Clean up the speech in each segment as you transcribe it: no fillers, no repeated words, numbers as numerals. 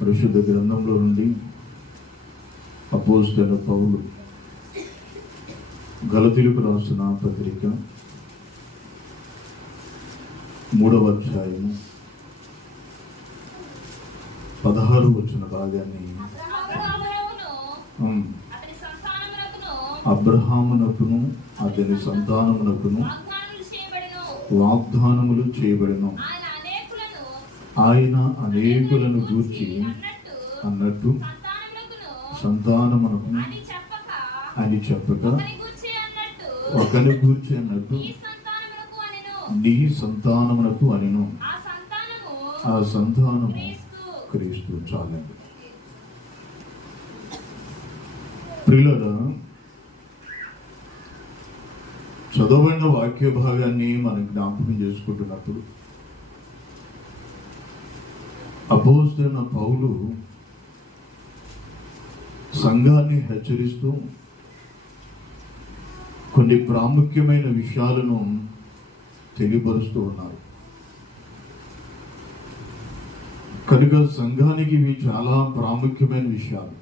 పరిశుద్ధ గ్రంథంలో నుండి అపోస్తలుడైన పౌలు గలతీయులకు రాసిన పత్రిక 3వ అధ్యాయము 16 వచన భాగాన్ని అబ్రహామునకును అతని సంతానమునకును వాగ్దానములు చేయబడెను. ఆయన అనేకులను గూర్చి అన్నట్టు సంతానమునకును అని చెప్పక ఒకని గూర్చి అన్నట్టు నీ సంతానమునకు అనెను. ఆ సంతానము క్రీస్తు. చాలండి ప్రియులారా, చదవబడిన వాక్య భాగాన్ని మనం జ్ఞాపకం చేసుకుంటున్నప్పుడు అపోస్తలుడైన పౌలు సంఘాన్ని హెచ్చరిస్తూ కొన్ని ప్రాముఖ్యమైన విషయాలను తెలియపరుస్తూ ఉన్నారు. కనుక సంఘానికి ఇవి చాలా ప్రాముఖ్యమైన విషయాలు.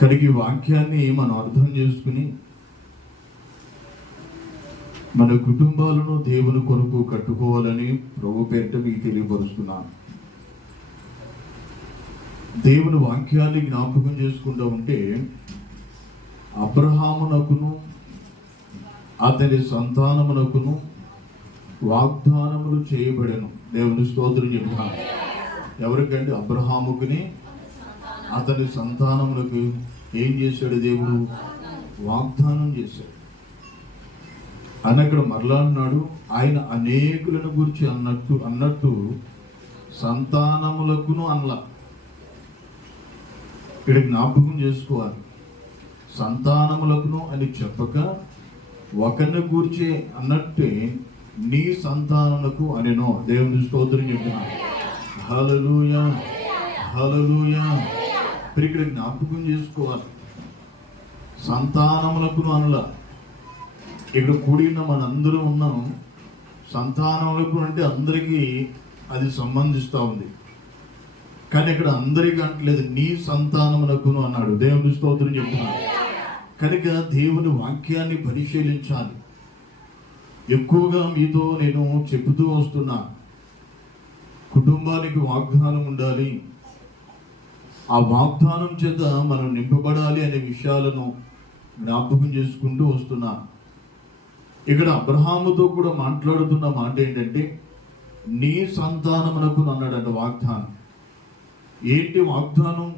కనుక ఈ వాక్యాన్ని మనం అర్థం చేసుకుని మన కుటుంబాలను దేవుని కొరకు కట్టుకోవాలని ప్రభు పేరిట మీకు తెలియపరుస్తున్నాను. దేవుని వాక్యాన్ని జ్ఞాపకం చేసుకుంటూ ఉంటే అబ్రహామునకును అతని సంతానమునకును వాగ్దానములు చేయబడెను. దేవుని స్తోత్రం చెప్తున్నాను. ఎవరికంటే అబ్రహాముకుని అతని సంతానములకు ఏం చేశాడు? దేవుడు వాగ్దానం చేశాడు అని అక్కడ మరలా అన్నాడు. ఆయన అనేకులను గురించి అన్నట్టు సంతానములకును అనలా. ఇక్కడ జ్ఞాపకం చేసుకోవాలి. సంతానములకును అని చెప్పక ఒకరిని గూర్చి అన్నట్టే నీ సంతానములకు అనెను. దేవుని స్తోత్రం చెప్తున్నాను. హల్లెలూయా, హల్లెలూయా. ఇక్కడ జ్ఞాపకం చేసుకోవాలి. సంతానములకును అనలా. ఇక్కడ కూడిన మనందరూ ఉన్నాం. సంతానములకు అంటే అందరికీ అది సంబంధిస్తూ ఉంది. కానీ ఇక్కడ అందరికీ అంటలేదు, నీ సంతానమునకును అన్నాడు. దేవుని స్తోత్రం చెప్తున్నాడు. కనుక దేవుని వాక్యాన్ని పరిశీలించాలి. ఎక్కువగా మీతో నేను చెబుతూ వస్తున్నా, కుటుంబానికి వాగ్దానం ఉండాలి, ఆ వాగ్దానం చేత మనం నింపబడాలి అనే విషయాలను జ్ఞాపకం చేసుకుంటూ వస్తున్నా. ఇక్కడ అబ్రహాముతో కూడా మాట్లాడుతున్న మాట ఏంటంటే నీ సంతానమునకు అన్నాడంట వాగ్దానం. ఏంటి వాగ్దానం?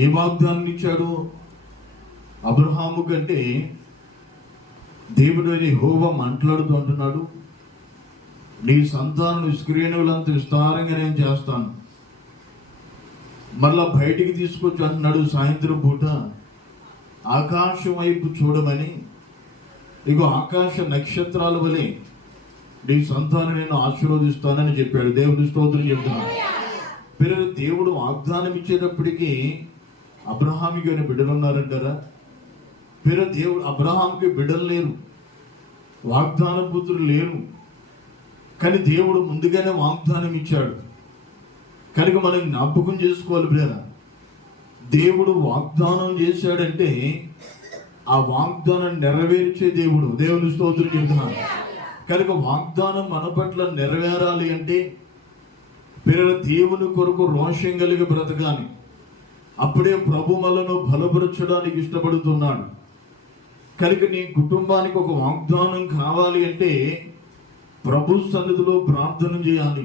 ఏ వాగ్దానం ఇచ్చాడు అబ్రహాము కంటే? దేవుడు యెహోవా మాట్లాడుతూ అంటున్నాడు, నీ సంతానం నిష్క్రియనులంత విస్తారంగా నేను చేస్తాను. మరలా బయటికి తీసుకొచ్చి అంటున్నాడు సాయంత్రం పూట ఆకాశం వైపు చూడమని. ఇగో ఆకాశ నక్షత్రాల వలె నీ సంతానం నేను ఆశీర్వదిస్తానని చెప్పాడు. దేవుని స్తోత్రం చెప్తున్నాను. పిల్లలు, దేవుడు వాగ్దానం ఇచ్చేటప్పటికీ అబ్రహాముకి అయిన బిడ్డలు ఉన్నారంటారా? పిల్లలు, దేవుడు అబ్రహాంకి బిడ్డలు లేరు, వాగ్దాన పుత్రులు లేరు. కానీ దేవుడు ముందుగానే వాగ్దానం ఇచ్చాడు. కనుక మనం జ్ఞాపకం చేసుకోవాలి బిడ్డలా, దేవుడు వాగ్దానం చేశాడంటే ఆ వాగ్దానం నెరవేర్చే దేవుడు. దేవుని స్తోత్రం చెప్తున్నాను. కనుక వాగ్దానం మన పట్ల నెరవేరాలి అంటే పిల్లల దేవుని కొరకు రోషం కలిగి బ్రతకాలి. అప్పుడే ప్రభు మనను బలపరచడానికి ఇష్టపడుతున్నాడు. కనుక నీ కుటుంబానికి ఒక వాగ్దానం కావాలి అంటే ప్రభు సన్నిధిలో ప్రార్థన చేయాలి.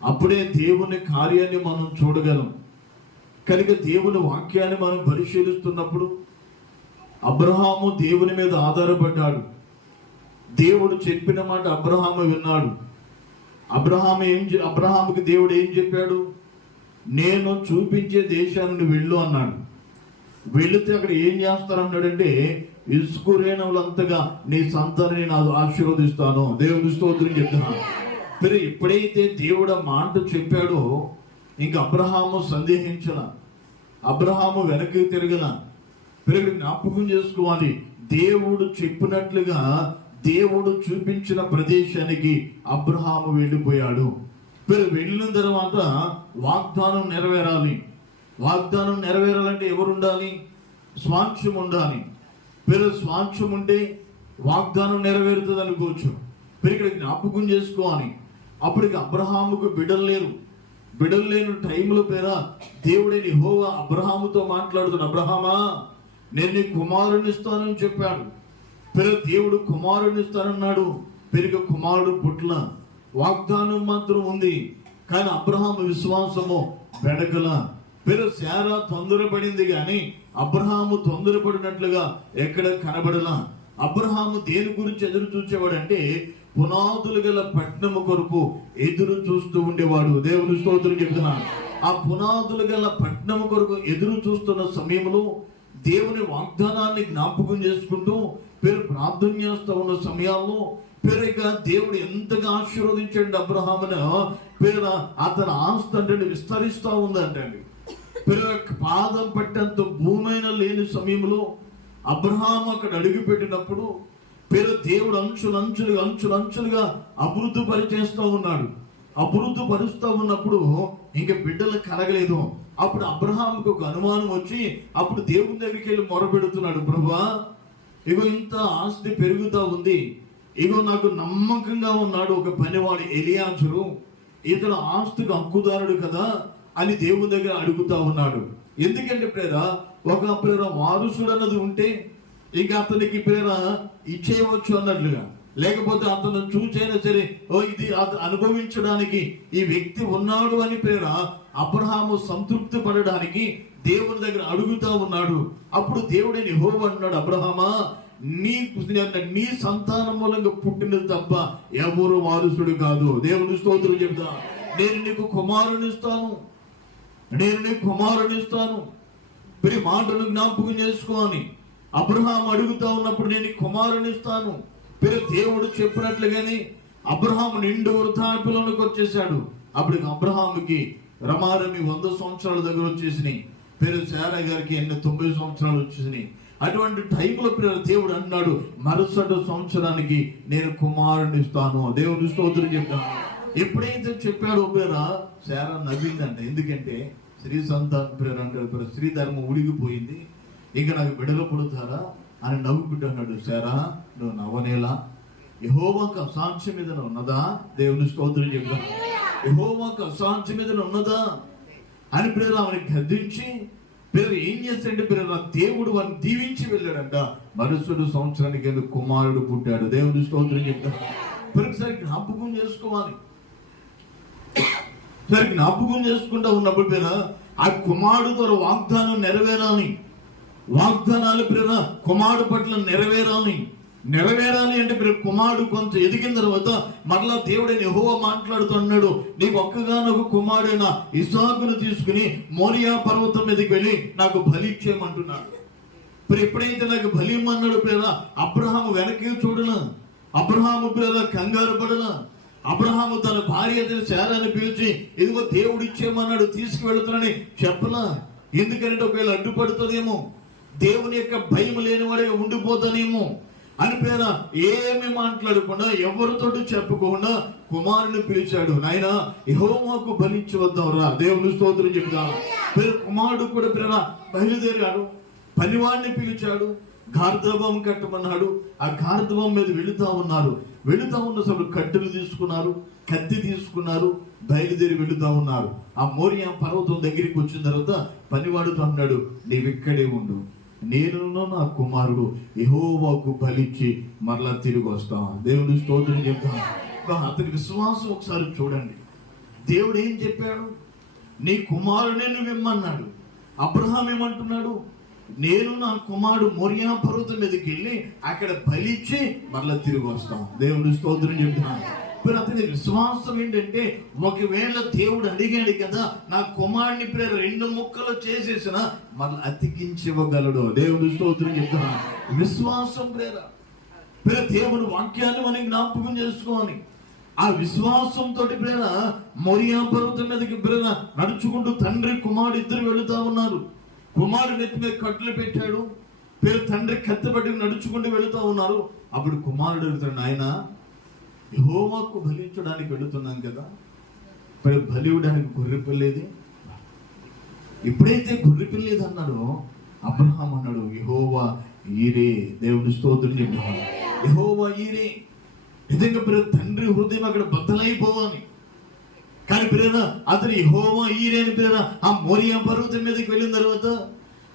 అప్పుడే దేవుని కార్యాన్ని మనం చూడగలం. కనుక దేవుని వాక్యాన్ని మనం పరిశీలిస్తున్నప్పుడు అబ్రహాము దేవుని మీద ఆధారపడ్డాడు. దేవుడు చెప్పిన మాట అబ్రహాము విన్నాడు. అబ్రహాముకి దేవుడు ఏం చెప్పాడు? నేను చూపించే దేశాన్ని వెళ్ళు అన్నాడు. వెళితే అక్కడ ఏం చేస్తారన్నాడంటే ఇస్కురేణులంతగా నీ సంతానాన్ని నేను ఆశీర్వదిస్తాను. దేవుని స్తోత్రం చెప్తున్నాను. మరి ఎప్పుడైతే దేవుడు ఆ మాట చెప్పాడో ఇంక అబ్రహాము సందేహించల, అబ్రహాము వెనక్కి తిరగల. పిల్లలు జ్ఞాపకం చేసుకోవాలి, దేవుడు చెప్పినట్లుగా దేవుడు చూపించిన ప్రదేశానికి అబ్రహాము వెళ్ళిపోయాడు. మీరు వెళ్ళిన తర్వాత వాగ్దానం నెరవేరాలి. వాగ్దానం నెరవేరాలంటే ఎవరు ఉండాలి? స్వాంక్షం ఉండాలి. మీరు స్వాంక్షం ఉంటే వాగ్దానం నెరవేరుతుంది అనుకోవచ్చు. మీరు ఇక్కడ జ్ఞాపకం చేసుకోవాలి, అప్పటికి అబ్రహాముకు బిడ్డలు లేరు. బిడ్డలు లేని టైంలో దేవుడైన యెహోవా అబ్రహాముతో మాట్లాడుతాడు. అబ్రహామా, నేను నీ కుమారుని ఇస్తానని చెప్పాడు. దేవుడు కుమారుని ఇస్తానన్నాడు. కుమారుడు పుట్ల. వాగ్దానం మాత్రం ఉంది, కానీ అబ్రహాము విశ్వాసము బెడగల. శారా తొందరపడింది కానీ అబ్రహాము తొందరపడినట్లుగా ఎక్కడ కనబడలా. అబ్రహాము దేని గురించి ఎదురు చూసేవాడంటే పునాదులు గల పట్టణము కొరకు ఎదురు చూస్తూ ఉండేవాడు. దేవుని స్తోత్రం చెప్తున్నాను. ఆ పునాదులు గల పట్టణము కొరకు ఎదురు చూస్తున్న సమయంలో దేవుని వాగ్దానాన్ని జ్ఞాపకం చేసుకుంటూ ప్రార్థన చేస్తూ ఉన్న సమయాల్లో దేవుడు ఎంతగా ఆశీర్వదించండి అబ్రహామును. అతని ఆస్తి అంటే విస్తరిస్తూ ఉందంటండి. పాదం పట్టేంత భూమైన లేని సమయంలో అబ్రహాము అక్కడ అడుగు పెట్టినప్పుడు దేవుడు అంచులుగా అభివృద్ధి పరిచేస్తూ ఉన్నాడు. అభివృద్ధి పరుస్తూ ఉన్నప్పుడు ఇంక బిడ్డలు కలగలేదు. అప్పుడు అబ్రహాముకు ఒక అనుమానం వచ్చి అప్పుడు దేవుని దగ్గరికి వెళ్ళి మొరపెడుతున్నాడు. ప్రభువా, ఇగో ఇంత ఆస్తి పెరుగుతా ఉంది, ఇగో నాకు నమ్మకంగా ఉన్నాడు ఒక పనివాడు ఎలియాజరు, ఇతను ఆస్తికి హక్కుదారుడు కదా అని దేవుని దగ్గర అడుగుతా ఉన్నాడు. ఎందుకంటే ఒక వారసుడు అన్నది ఉంటే ఇక అతనికి ఇచ్చేయవచ్చు అన్నట్లుగా, లేకపోతే అతను చూచైనా సరే ఇది అనుభవించడానికి ఈ వ్యక్తి ఉన్నాడు అని అబ్రహాము సంతృప్తి పడడానికి దేవుని దగ్గర అడుగుతా ఉన్నాడు. అప్పుడు దేవుడైన యెహోవా అన్నాడు, అబ్రహామా, నీ సంతానం మూలంగా పుట్టినది తప్ప ఎవరు వారసుడు కాదు. దేవుని స్తోత్రం చెప్తా. నేను నీకు కుమారునిస్తాను. మాటను జ్ఞాపకం చేసుకోని అబ్రహాం అడుగుతా ఉన్నప్పుడు నేను కుమారునిస్తాను. దేవుడు చెప్పినట్లుగానే అబ్రహాము నిండు వృద్ధాప్యంలోకి వచ్చేసాడు. అప్పుడు అబ్రహాముకి రమారమి 100 సంవత్సరాల దగ్గర వచ్చేసినాయి. శారా గారికి 90 సంవత్సరాలు వచ్చేసినాయి. అటువంటి టైంలో దేవుడు అన్నాడు, మరుసటి సంవత్సరానికి నేను కుమారుని ఇస్తాను. దేవుని స్తోత్రం చెప్తాను. ఎప్పుడైతే చెప్పాడు శారా నవ్విందంట. ఎందుకంటే స్త్రీ సంతానం అంటారు, స్త్రీ ధర్మం ఉడిగిపోయింది, ఇంకా నాకు బిడ్డలు పుడతారా అని నవ్వుకుంటూ అన్నాడు. శారా, నువ్వు నవ్వనేలా? యెహోవాకు అసాధ్యం మీద ఉన్నదా? దేవుని స్తోత్రం చెప్తాను. యెహోవాకు అసాధ్యం మీద ఉన్నదా అని ఆమెను గద్దించి ఏం చేస్తాడంటే దేవుడు వారిని దీవించి వెళ్ళాడంట. మరుసటి సంవత్సరానికి కుమారుడు పుట్టాడు. దేవుని స్తోత్రం చెప్తాను. సరి జ్ఞాపకం చేసుకోవాలి. సరి జ్ఞాపకం చేసుకుంటా ఉన్నప్పుడు ఆ కుమారుడు ద్వారా వాగ్దానం నెరవేరాలి. వాగ్దానాలు కుమారుడు పట్ల నెరవేరాలి అంటే కుమారుడు కొంత ఎదిగిన తర్వాత మరలా దేవుడైన యెహోవా మాట్లాడుతున్నాడు, నీకు ఒక్కగానొక కుమారుడైన ఇస్సాకును తీసుకుని మోరియా పర్వతం మీదకి వెళ్ళి నాకు బలిచ్చేయమంటున్నాడు. ఎప్పుడైతే నాకు బలి ఇమ్మన్నాడు అబ్రహాము వెనక్కి చూడలా. అబ్రహాము కంగారు పడలా. అబ్రహాము తన భార్య శారాని పిలిచి ఇదిగో దేవుడు ఇచ్చేయమన్నాడు తీసుకువెళుతున్నానని చెప్పలా. ఎందుకంటే ఒకవేళ అడ్డుపడుతుందేమో, దేవుని యొక్క భయం లేనివాడిగా ఉండిపోతానేమో అని ఏమి మాట్లాడకుండా ఎవరితో చెప్పకుండా కుమారుని పిలిచాడు. నాయనా, యెహోవాకు బలిచ్చి వద్దాంరా. దేవుని స్తోత్రం చెప్తాను. కుమారుడు కూడా బయలుదేరాడు. పనివాడిని పిలిచాడు, గార్ధబం కట్టమన్నాడు. ఆ గార్ధబం మీద వెళుతా ఉన్న సమయంలో కట్టెలు తీసుకున్నారు, కత్తి తీసుకున్నారు, బయలుదేరి వెళుతా ఉన్నారు. ఆ మోరియా పర్వతం దగ్గరికి వచ్చిన తర్వాత పనివాడుతో అన్నాడు, నీవిక్కడే ఉండు, నేను నా కుమారుడు యెహోవాకు బలిచ్చి మరలా తిరిగి వస్తాం. దేవుని స్తోత్రం చెప్తాను. అతని విశ్వాసం ఒకసారి చూడండి. దేవుడు ఏం చెప్పాడు? నీ కుమారుడే నువ్వు ఇమ్మన్నాడు. అబ్రహాం ఏమంటున్నాడు? నేను నా కుమారుడు మోరియా పర్వతం మీదకి వెళ్ళి అక్కడ బలిచ్చి మరలా తిరిగి వస్తాం. దేవుని స్తోత్రం చెప్తున్నాను. అతని విశ్వాసం ఏంటంటే ఒకవేళ దేవుడు అడిగాడు కదా, నా కుమారుని 2 ముక్కలు చేసేసిన మళ్ళీ అతికించివ్వగలడు. దేవుని స్తోత్రం చెప్తున్నాను. విశ్వాసం దేవుని వాక్యాన్ని మనం జ్ఞాపకం చేసుకోవాలి. ఆ విశ్వాసంతో మోరియా పర్వతం మీదకి నడుచుకుంటూ తండ్రి కుమారుడు ఇద్దరు వెళుతా ఉన్నారు. కుమారుడు నెత్తి మీద కట్లు పెట్టాడు. తండ్రి కత్తిపట్టి నడుచుకుంటూ వెళుతా ఉన్నారు. అప్పుడు కుమారుడు వెళ్తాడు, నాయన, యెహోవాకు బలించడానికి వెళుతున్నాం కదా, బలి ఇవ్వడానికి గొర్రె పిల్లేది. ఎప్పుడైతే గొర్రె పిల్లేదు అన్నాడో అబ్రహాం అన్నాడు, యెహోవా ఈరే. దేవుని స్తోత్రం చెప్పాడు, యెహోవా ఈరే. నిజంగా తండ్రి హృదయం అక్కడ బద్దలైపోవాలి. కానీ ప్రేరణ అతను యెహోవా ఈరే అని ప్రేరణ ఆ మోరియా పర్వతం మీదకి వెళ్ళిన తర్వాత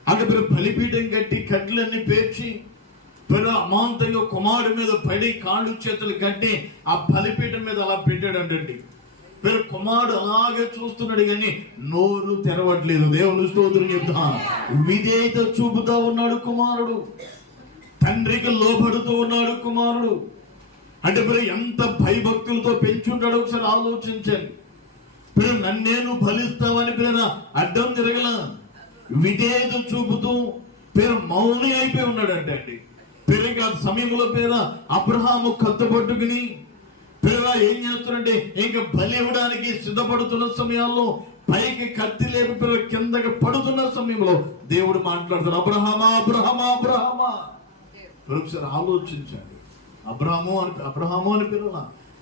అక్కడ బలిపీఠం కట్టి కట్లన్నీ పేర్చి అమాంతంగా కుమారుడి మీద పడి కాళ్ళు చేతులు కట్టి ఆ బలిపీఠం మీద అలా పెట్టాడు అంటండి. కుమారుడు అలాగే చూస్తున్నాడు కానీ నోరు తెరవట్లేదు. దేవుని స్తోత్రం చెప్తా. విధేయత చూపుతా ఉన్నాడు కుమారుడు, తండ్రికి లోబడుతూ ఉన్నాడు కుమారుడు. అంటే ఎంత భయభక్తులతో పెంచుంటాడో ఒకసారి ఆలోచించండి. నన్నేను ఫలిస్తావని అడ్డం తిరగల, విధేయత చూపుతూ మౌని అయిపోయి ఉన్నాడు అండి. ఆ సమయంలో అబ్రహాము కత్తి పట్టుకుని ఏం చేస్తున్నాడంటే ఇంకా బలి ఇవ్వడానికి సిద్ధపడుతున్న సమయాల్లో పైకి కత్తి లేపి కిందకి పడుతున్న సమయంలో దేవుడు మాట్లాడుతాడు, అబ్రహామా అబ్రహామా అబ్రహామా. ఒకసారి ఆలోచించండి. అబ్రహాము అని పిల్లల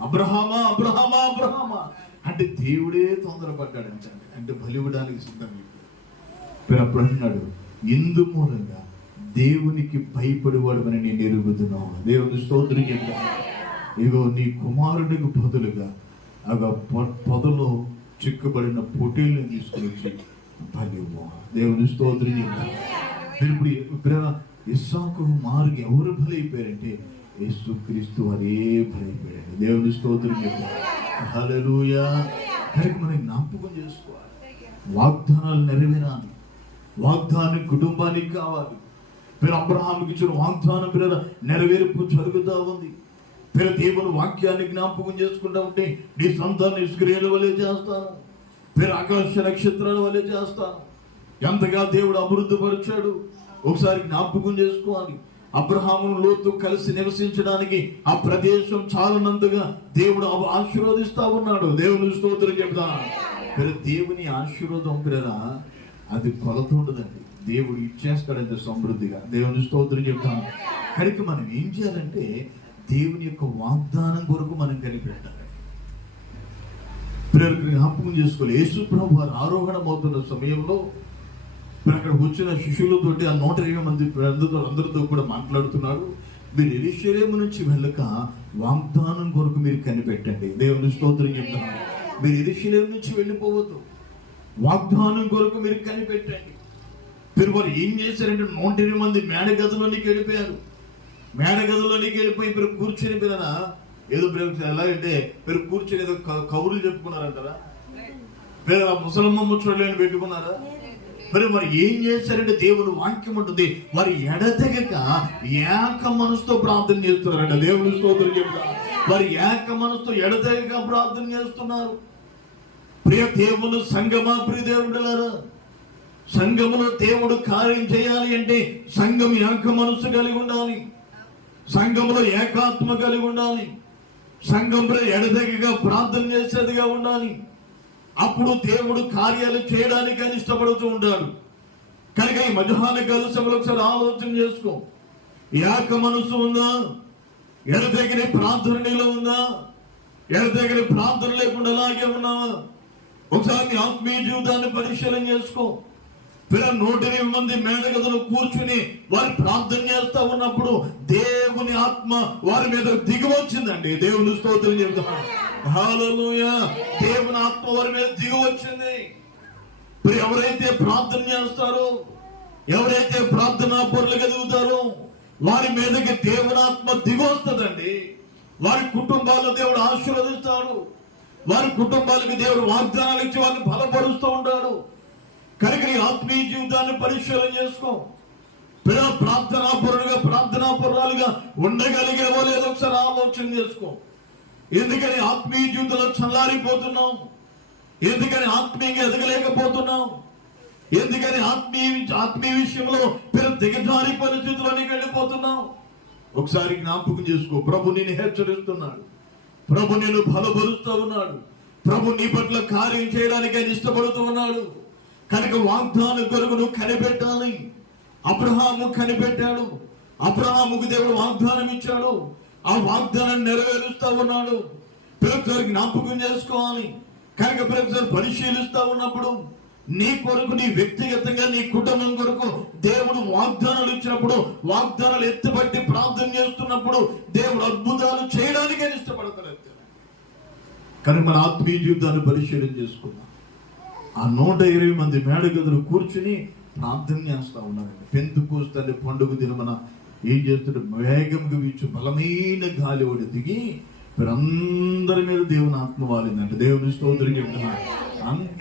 అబ్రహామా అబ్రహామా అబ్రహామా అంటే దేవుడే తొందరపడ్డాడు అంటే బలి ఇవ్వడానికి సిద్ధంగా. అప్పుడు అన్నాడు, ఇందు మూలంగా దేవునికి భయపడేవాడు అని నేను ఎరుగుతున్నాను. దేవుని స్తోత్రం చెప్తాను. ఇగో నీ కుమారుడికి బదులుగా పొదలో చిక్కుబడిన పొట్టేళ్ళని తీసుకుని వచ్చి బలివ్వు. దేవుని స్తోత్రం చెప్తాను. ఇప్పుడు ఇస్సాకు మార్గం ఎవరు బలైపోయారంటే యేసుక్రీస్తు వారే బలైపోయాడు. దేవుని స్తోత్రం చెప్తాను. హల్లెలూయా. మనం జ్ఞాపకం చేసుకోవాలి, వాగ్దానాలు నెరవేరాలి, వాగ్దానం కుటుంబానికి కావాలి. అబ్రహాముకి ఇచ్చిన వాగ్దానం నెరవేర్పు జరుగుతూ ఉంది. దేవుని వాక్యాన్ని జ్ఞాపకం చేసుకుంటా ఉంటే నీ సంతానం ఇస్రాయేలు వలె చేస్తాను, ఆకాశ నక్షత్రాల వలె చేస్తాను. ఎంతగా దేవుడు అభివృద్ధి పరిచాడు ఒకసారి జ్ఞాపకం చేసుకోవాలి. అబ్రహామును లోతు కలిసి నివసించడానికి ఆ ప్రదేశం చాలనంతగా దేవుడు ఆశీర్వదిస్తా ఉన్నాడు. దేవుని స్తోత్రం చెప్తాను. దేవుని ఆశీర్వాదం అది కొలత ఉండదండి. దేవుడు ఇచ్చేస్తాడంటే సమృద్ధిగా. దేవుని స్తోత్రం చెప్తాను. కనుక మనం ఏం చేయాలంటే దేవుని యొక్క వాగ్దానం కొరకు మనం కనిపెట్టాలి. జ్ఞాపకం చేసుకోవాలి. యేసు ప్రభు వారు ఆరోహణం అవుతున్న సమయంలో అక్కడ వచ్చిన శిష్యులతోటి ఆ 120 మంది అందరితో కూడా మాట్లాడుతున్నాడు. మీరు యెరూషలేము నుంచి వెళ్ళక వాగ్దానం కొరకు మీరు కనిపెట్టండి. దేవుని స్తోత్రం చెప్తాను. మీరు యెరూషలేము నుంచి వెళ్ళిపోవద్దు, వాగ్దానం కొరకు మీరు కనిపెట్టండి. వారు ఏం చేశారంటే 120 మంది మేడగదిలోనికి వెళ్ళిపోయారు. మేడగదిలోనికి వెళ్ళిపోయి కూర్చొని ఏదో ఎలాగంటే కూర్చొని ఏదో కౌరులు చెప్పుకున్నారంటారా, ముసలమ్మ ముచ్చట్లేని పెట్టుకున్నారా? మరి ఏం చేశారంటే దేవుని వాక్యం ఉంటుంది, వారు ఎడతెగక ఏక మనసుతో ప్రార్థన చేస్తున్నారంట. దేవుని స్తోత్రం చెప్తారు. వారు ఏక మనసుతో ఎడతెగక ప్రార్థన చేస్తున్నారు. ప్రియ దేవుని సంఘమా, ప్రియ దేవుడులారా, సంఘములో దేవుడు కార్యం చేయాలి అంటే సంఘం ఏక మనసు కలిగి ఉండాలి, సంఘంలో ఏకాత్మ కలిగి ఉండాలి, సంఘంలో ఎడతెగక ప్రార్థన చేసేదిగా ఉండాలి. అప్పుడు దేవుడు కార్యాలు చేయడానికి అని ఇష్టపడుతూ ఉంటాడు. కనుక ఈ మధ్యాహ్న కాల సమయంలో ఒకసారి ఆలోచన చేసుకో. ఏక మనసు ఉందా? ఎడతెగని ప్రార్థన నీలో ఉందా? ఎడతెగని ప్రార్థన లేకుండా అలాగే ఉన్నావా? ఒకసారి ఆత్మీయ జీవితాన్ని పరిశీలన చేసుకో. 120 మంది మేడగదిలో కూర్చుని వారు ప్రార్థన చేస్తా ఉన్నప్పుడు దేవుని ఆత్మ వారి మీద దిగి వచ్చిందండి. దేవుని స్తోత్రం చెప్తున్నాను. హల్లెలూయా. దేవుని ఆత్మ వారి మీద దిగి వచ్చింది. ఎవరైతే ప్రార్థన చేస్తారో, ఎవరైతే ప్రార్థనా పరులు కలుగుతారో వారి మీదకి దేవుని ఆత్మ దిగి వస్తుందండి. వారి కుటుంబాల్లో దేవుడు ఆశీర్వదిస్తాడు. వారి కుటుంబాలకు దేవుడు వాగ్దానాలు ఇచ్చి వారిని బలపరుస్తూ ఉంటాడు. కనుక ఈ ఆత్మీయ జీవితాన్ని పరిశీలన చేసుకో. ప్రార్థనా పరులుగా ఉండగలిగేవో లేదో ఒకసారి ఆలోచన చేసుకో. ఎందుకని ఆత్మీయ జీవితంలో చల్లారిపోతున్నాం? ఎందుకని ఆత్మీయంగా ఎదగలేకపోతున్నాం? ఎందుకని ఆత్మీయ విషయంలో దిగజారి పరిస్థితుల్లోకి వెళ్ళిపోతున్నాం? ఒకసారి జ్ఞాపకం చేసుకో. ప్రభు నిన్ను హెచ్చరిస్తున్నాడు, ప్రభు నిన్ను బలపరుస్తూ ఉన్నాడు, ప్రభు నీ పట్ల కార్యం చేయడానికి ఆయన ఇష్టపడుతూ ఉన్నాడు. కనుక వాగ్దానం కొరకు నువ్వు కనిపెట్టాలి. అబ్రహాము కనిపెట్టాడు. అబ్రహాముకు దేవుడు వాగ్దానం ఇచ్చాడు. ఆ వాగ్దానాన్ని నెరవేరుస్తా ఉన్నాడు. జ్ఞాపకం చేసుకోవాలి. కనుక ప్రజలు పరిశీలిస్తా ఉన్నప్పుడు నీ కొరకు, నీ వ్యక్తిగతంగా, నీ కుటుంబం కొరకు దేవుడు వాగ్దానాలు ఇచ్చినప్పుడు, వాగ్దానాలు ఎత్తుపట్టి ప్రార్థన చేస్తున్నప్పుడు దేవుడు అద్భుతాలు చేయడానికే ఇష్టపడతాడు. కానీ మన ఆత్మీయ జీవితాన్ని పరిశీలన చేసుకుందాం. ఆ 120 మంది మేడగదులు కూర్చుని ప్రార్థన చేస్తా ఉన్నారండి. పెంతెకోస్తు పండుగ దినమున ఏం చేస్తుంటే వేగంగా వీచు బలమైన గాలి ఒకటి దిగి వీరందరి మీద దేవుని ఆత్మ వాలిందంటే దేవుని స్తోత్రం చెప్తున్నారు.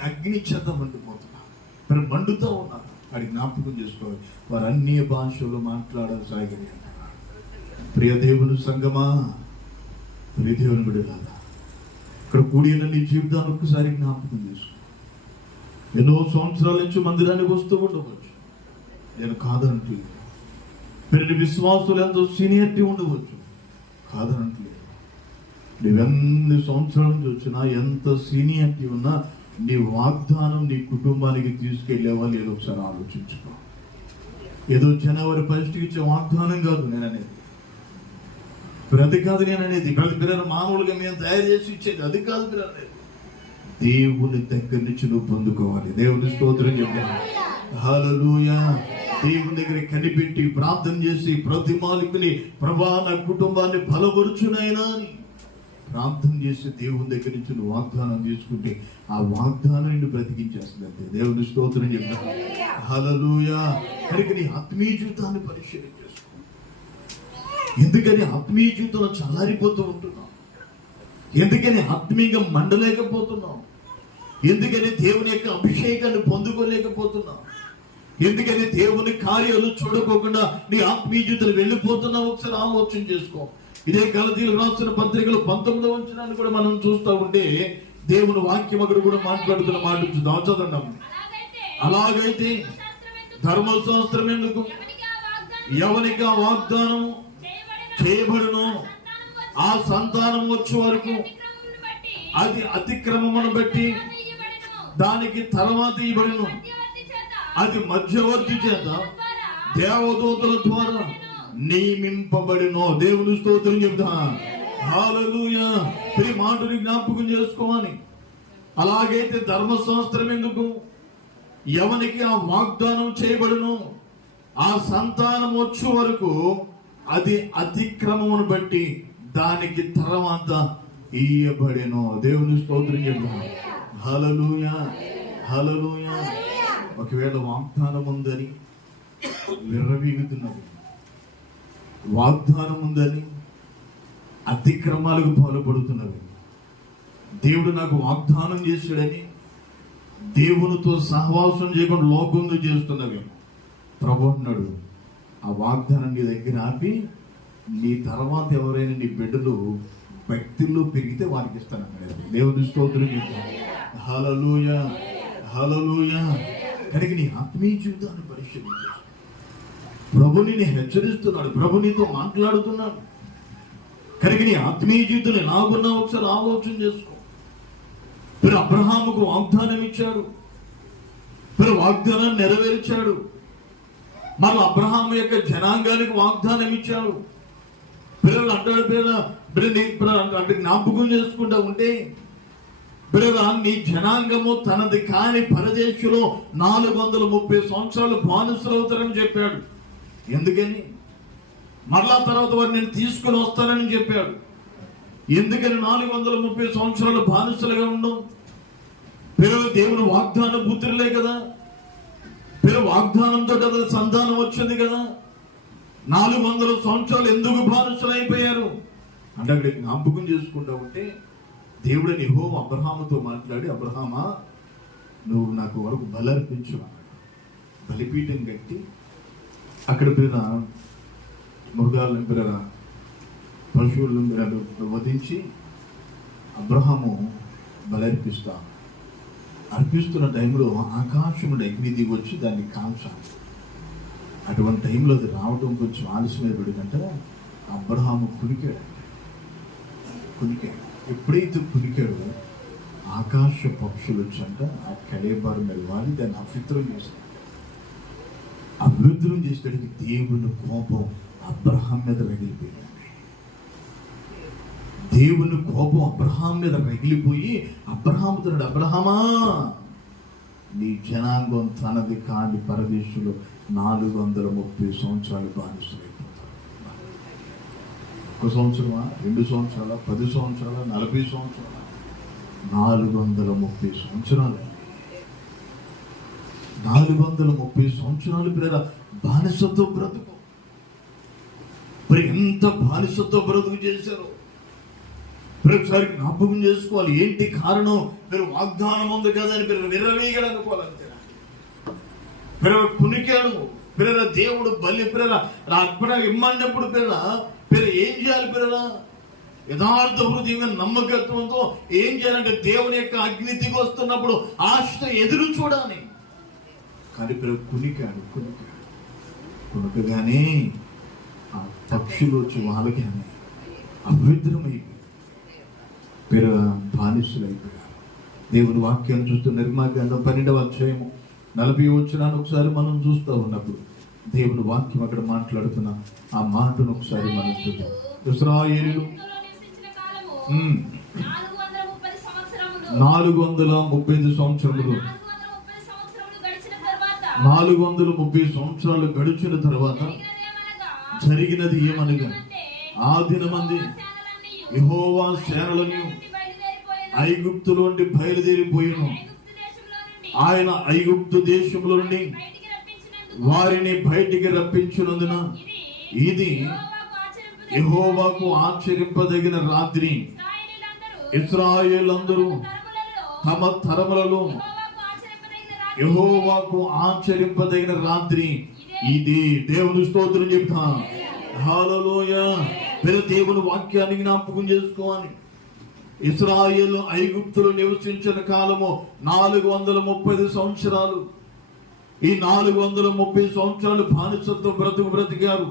అగ్ని చేత మండిపోతున్నారు, మీరు మండుతూ ఉన్నారు. వాడి జ్ఞాపకం చేసుకోవాలి, వారు అన్య భాషలు మాట్లాడాలి సాగిరి అంటున్నారు. ప్రియ దేవుని సంగమా, ప్రియ దేవుని బిడ్డలారా, ఇక్కడ కూడిన నీ జీవితాన్ని ఒక్కసారి జ్ఞాపకం చేసుకో. ఎన్నో సంవత్సరాల నుంచి మందిరానికి వస్తూ ఉండవచ్చు, నేను కాదనట్లేదు. మీరు విశ్వాసులు ఎంతో సీనియరిటీ ఉండవచ్చు, కాదనట్లేదు. నువ్వెన్ని సంవత్సరాల నుంచి వచ్చినా, ఎంత సీనియరిటీ ఉన్నా, నీ వాగ్దానం నీ కుటుంబానికి తీసుకెళ్లేవా లేదో ఒకసారి ఆలోచించుకో. ఏదో జనవరి 1st ఇచ్చే వాగ్దానం కాదు నేను అనేది, అది కాదు నేను అనేది. పిల్లలు మామూలుగా మేము తయారు చేసి ఇచ్చేది అది కాదు పిల్లలు అనేది. దేవుని దగ్గర నుంచి నువ్వు పొందుకోవాలి. దేవుని స్తోత్రం చెప్పాను. హల్లెలూయా. దేవుని దగ్గర కనిపెట్టి ప్రార్థన చేసి ప్రతిమాలికుని, ప్రభా నా కుటుంబాన్ని బలపరుచునైనా అని ప్రార్థన చేసి దేవుని దగ్గర నుంచి నువ్వు వాగ్దానం తీసుకుంటే ఆ వాగ్దానాన్ని బ్రతికించేస్తుంది అంతే. దేవుని స్తోత్రం చెప్పాను. హల్లెలూయా. కనుక నీ ఆత్మీయ జీవితాన్ని పరిశీలన చేసుకో. ఎందుకని ఆత్మీయ జీవితంలో చల్లారిపోతూ ఉంటున్నాం? ఎందుకని ఆత్మీయంగా మండలేకపోతున్నాం? ఎందుకని దేవుని యొక్క అభిషేకాన్ని పొందుకోలేకపోతున్నాం? ఎందుకని దేవుని కార్యాలు చూడకోకుండా నీ ఆత్మీయ జీవితాలు వెళ్ళిపోతున్నావు? ఒకసారి ఆలోచన చేసుకో. ఇదే గలతీయులకు రాసిన పత్రికలు 19వ వచనాన్ని కూడా మనం చూస్తూ ఉంటే దేవుని వాక్యం అక్కడ కూడా మాట్లాడుతున్న మాట చదవండి. అలాగైతే ధర్మశాస్త్రం ఎందుకు? ఎవరికి ఆ వాగ్దానం చేయబడును, ఆ సంతానం వచ్చే వరకు అది అతిక్రమమును బట్టి దానికి తర్వాత ఇవ్వబడును, అది మధ్యవర్తి చేత దేవదూతల ద్వారా నియమింపబడినో. దేవుని స్తోత్రం చెప్తా. హల్లెలూయా. ఈ మాటని జ్ఞాపకం చేసుకోవాలి. అలాగైతే ధర్మశాస్త్రం ఎందుకు? ఎవరికి ఆ వాగ్దానం చేయబడును, ఆ సంతానం వచ్చే వరకు అది అతిక్రమమును బట్టి దానికి తర్వాత ఇయ్యబడెను. దేవుని స్తోత్రం చెప్తా. హల్లెలూయా. హల్లెలూయా. ఒకవేళ వాగ్దానం ఉందని విర్రవీగుతున్నది, వాగ్దానం ఉందని అతిక్రమాలకు పాల్పడుతున్నవి, దేవుడు నాకు వాగ్దానం చేశాడని దేవునితో సహవాసం చేయకుండా లోకంలో చేస్తున్నవి, ప్రభు అన్నాడు ఆ వాగ్దానం నీ దగ్గర ఆపి నీ తర్వాత ఎవరైనా నీ బిడ్డలు భక్తుల్లో పెరిగితే వారికి ఇస్తానన్నాడు. దేవుని స్తోత్రం. హల్లెలూయా. హల్లెలూయా. కనుక నీ ఆత్మీయ జీవితాన్ని పరిశీలించు. ప్రభు నిన్ను హెచ్చరిస్తున్నాడు, ప్రభు నీతో మాట్లాడుతున్నాడు. కనుక నీ ఆత్మీయ జీవితం ఎలాగున్నావు ఒకసారి ఆలోచన చేసుకో. మీరు అబ్రహాముకు వాగ్దానం ఇచ్చాడు, మీరు వాగ్దానాన్ని నెరవేర్చాడు. మళ్ళీ అబ్రహాము యొక్క జనాంగానికి వాగ్దానం ఇచ్చాడు. పిల్లలు అంటాడు, అంటే జ్ఞాపకం చేసుకుంటా ఉంటే నీ జనాంగము తనది కాని పరదేశంలో 430 సంవత్సరాలు బానిసలు అవుతారని చెప్పాడు. ఎందుకని? మరలా తర్వాత వారు నేను తీసుకుని వస్తానని చెప్పాడు. ఎందుకని 430 సంవత్సరాలు బానిసలుగా ఉండవు? పిల్లలు దేవుని వాగ్దాన పుత్రులే కదా, పిల్లలు వాగ్దానంతో కదా సంతానం వచ్చింది కదా. 400 సంవత్సరాలు ఎందుకు బానిసలు అయిపోయారు అంటే అక్కడ జ్ఞాపకం చేసుకుంటా ఉంటే దేవుడు యెహోవా అబ్రహాముతో మాట్లాడి, అబ్రహామా నువ్వు నాకు వరకు బలర్పించు అన్నాడు. బలిపీఠం కట్టి అక్కడ మృగాలను పశువులను వధించి అబ్రహాము అర్పిస్తున్న టైంలో ఆకాశముడు అగ్ని దిగి వచ్చి దాన్ని కాల్చాలి. అటువంటి టైంలో అది రావడం కొంచెం ఆలస్యమైన పడిందంటే అబ్రహాము కునికాడు. ఎప్పుడైతే కునికాడో ఆకాశ పక్షులు వచ్చంట ఆ కళేబారు మీద వాలి దాన్ని అపవిత్రం చేశాడు. అపవిత్రం చేసేటికి దేవుని కోపం అబ్రహాం మీద రగిలిపోయింది. దేవుని కోపం అబ్రహాం మీద రగిలిపోయి అబ్రహాముతో, అబ్రహామా నీ జనాంగం తనది కాని పరదేశంలో 430 సంవత్సరాలు బానిసలైపోతారు. 1 సంవత్సరమా, 2 సంవత్సరాల, 10 సంవత్సరాల, 40 సంవత్సరాల, 430 సంవత్సరాలు. 430 సంవత్సరాలు పిల్లల బానిసత్వ బ్రతుకు. మరి ఎంత బానిసత్వ బ్రతుకు చేశారు ఒకసారి జ్ఞాపకం చేసుకోవాలి. ఏంటి కారణం? మీరు వాగ్దానం ఉంది కదా అని మీరు విర్రవీగలు అనుకోవాలంతే. పిల్లల కునికాడు పిల్లల దేవుడు బలి పిల్లల అర్పణ ఇమ్మన్నప్పుడు పిల్లల ఏం చేయాలి? పిల్లల యథార్థ హృదయంగా నమ్మకత్వంతో ఏం చేయాలంటే దేవుని యొక్క అగ్ని దిగి వస్తున్నప్పుడు ఆశతో ఎదురు చూడాలి. కానీ పిల్లలు కునికాడు కునకగానే ఆ పక్షులు వచ్చి వాళ్ళగానే అపవిత్రమైపోయి పిల్లల బానిసలైపోయారు. దేవుని వాక్యాన్ని చూస్తూ నిర్మాకాండం 12వ అధ్యాయము 40 వచనాన్ని ఒకసారి మనం చూస్తూ ఉన్నప్పుడు దేవుని వాక్యం అక్కడ మాట్లాడుతున్న ఆ మాటను ఒకసారి మనం చూద్దాం. ఇశ్రాయేలీయులు 430 సంవత్సరములు 430 సంవత్సరాలు గడిచిన తర్వాత జరిగినది ఏమనగా, ఆ దినమంది యెహోవా సేనలను ఐగుప్తులో నుండి బయలుదేరిపోయిను. ఆయన ఐగుప్తు దేశంలో నుండి వారిని బయటికి రప్పించినందున ఇది యెహోవాకు ఆశ్చర్యింపదగిన రాత్రి. ఇశ్రాయేలందరూ తమ తరములలో యెహోవాకు ఆశ్చర్యింపదగిన రాత్రి ఇది. దేవుని స్తోత్రం చెప్తా. హల్లెలూయా. మీరు దేవుని వాక్యాన్ని జ్ఞాపకం చేసుకోవాలి. ఇశ్రాయేలు ఐగుప్తులో నివసించిన కాలము 430 సంవత్సరాలు. ఈ 430 సంవత్సరాలు బానిసత్వ బ్రతికారు.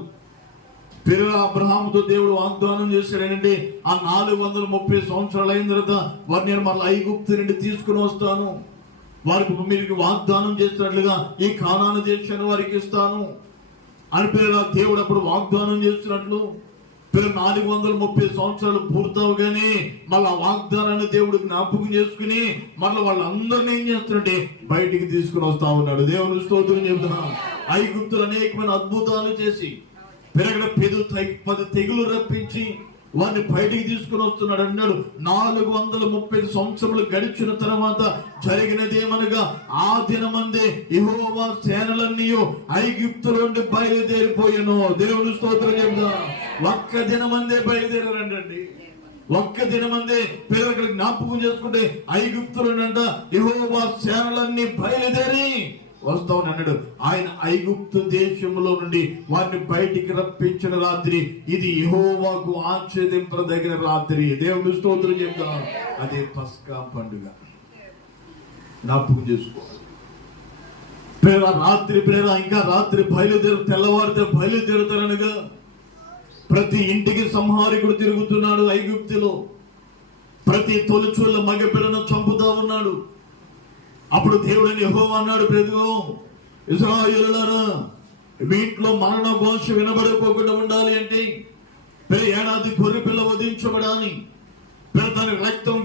పిల్లల అబ్రహాముతో దేవుడు వాగ్దానం చేశాడంటే ఆ 430 సంవత్సరాలు అయిన తర్వాత వారిని మళ్ళీ ఐగుప్తు నుండి తీసుకుని వస్తాను, వారికి మీరు వాగ్దానం చేసినట్లుగా ఈ కానాను దేశాన్ని వారికి ఇస్తాను అని పిల్లల దేవుడు అప్పుడు వాగ్దానం చేస్తున్నట్లు పిల్లలు 430 సంవత్సరాలు పూర్తవగానే మళ్ళీ వాగ్దానాన్ని దేవుడు జ్ఞాపకం చేసుకుని మళ్ళీ వాళ్ళందరినీ ఏం చేస్తున్నట్టే బయటికి తీసుకుని వస్తా ఉన్నాడు. దేవుని స్తోత్రం చెబుతున్నా. ఐగుప్తులు అనేకమైన అద్భుతాలు చేసి పిల్లగడ 10 తెగులు రప్పించి వారిని బయటికి తీసుకుని వస్తున్నాడు అన్నాడు. 430 సంవత్సరాలు గడిచిన తర్వాత జరిగినదేమనగా, ఆ దినమందే యెహోవా సేనలన్నీ ఐగుప్తులో నుండి బయలుదేరిపోయాను. దేవుని స్తోత్రం చెప్తా. ఒక్క దినమందే బయలుదేరారండి. ఒక్క దినమందే పిల్లలు జ్ఞాపకం చేసుకుంటే ఐగుప్తులోనంట యెహోవా సేనలన్నీ బయలుదేరి వస్తామని అన్నాడు. ఆయన ఐగుప్తు దేశంలో నుండి వారిని బయటికి రప్పించిన రాత్రి ఇది యెహోవాకు ఆశ్చర్యింపదగిన రాత్రి. దేవుని స్తోత్రం చెప్తాం. అదే పస్కా పండుగ. జ్ఞాపకం చేసుకోవాలి. ప్రేర రాత్రి ఇంకా రాత్రి తెల్లవారితే బయలుదేరుతారనగా ప్రతి ఇంటికి సంహారికుడు తిరుగుతున్నాడు ఐగుప్తులో. ప్రతి తొలిచూళ్ళ మగపిల్లను చంపుతా ఉన్నాడు. అప్పుడు దేవుడని యెహోవా అన్నాడు, ఇశ్రాయేలులారా మీ ఇంట్లో మరణ ఘోష వినబడిపోకుండా ఉండాలి అంటే ఏడాది గొర్రె పిల్ల వధించబడాలి. దాని రక్తం